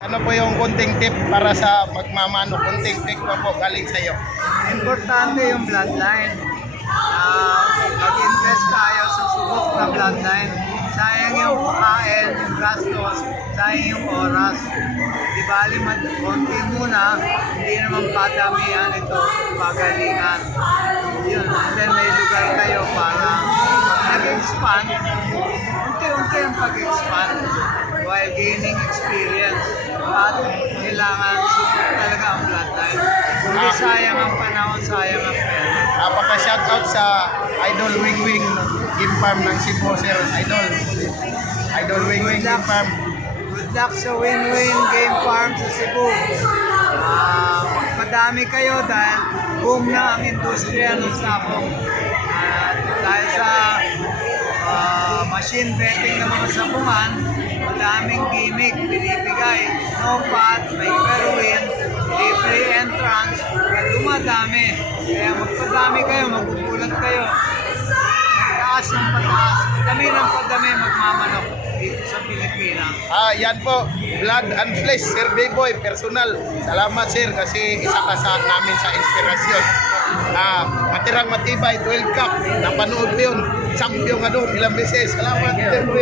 Ano po yung kunting tip para sa pagmamano? Kunting tip po galing sa iyo. Importante yung bloodline. Mag-invest tayo sa subok na bloodline. Sayang yung pakain, yung gastos, sayang yung oras. Di bali, konti muna, hindi naman padamihan ito, pagalingan. Yun, and then may lugar kayo para nag-expand, unti-unti ang pag-expand while gaining experience. At kailangan subok talaga ang bloodline. Hindi sayang ang panahon, sayang ang pera. Papa-shoutout sa Idol Wing Wing Game Farm ng Cebu, Sir Idol. Idol Wing Wing Game Farm. Good luck sa Win-Win Game Farm sa Cebu. Magpadami kayo dahil boom na ang industriya ng sabong. Dahil sa machine betting ng mga sabungan, madaming gimmick, binibigay. No pot, may per-win, libre entrance, kaya dumadami. Kaya magpadami kayo, magugulat kayo. Pataas ng pataas, dami ng padami magmamanok dito sa Pilipinas. Yan po, Blood and Flesh, Sir B-Boy, personal. Salamat sir kasi isa ka sa namin sa inspirasyon. Matirang matibay, 12 cup, napanood ko yun. Champion nga doon, ilang beses. Salamat.